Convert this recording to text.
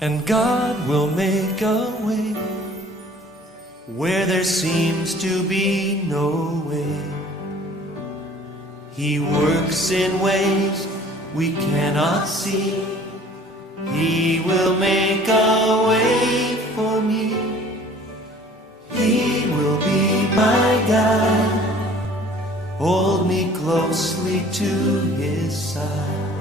and God will make a way where there seems to be no way. He works in ways we cannot see. He will make a way for me. He will be my guide, hold me closely to his side.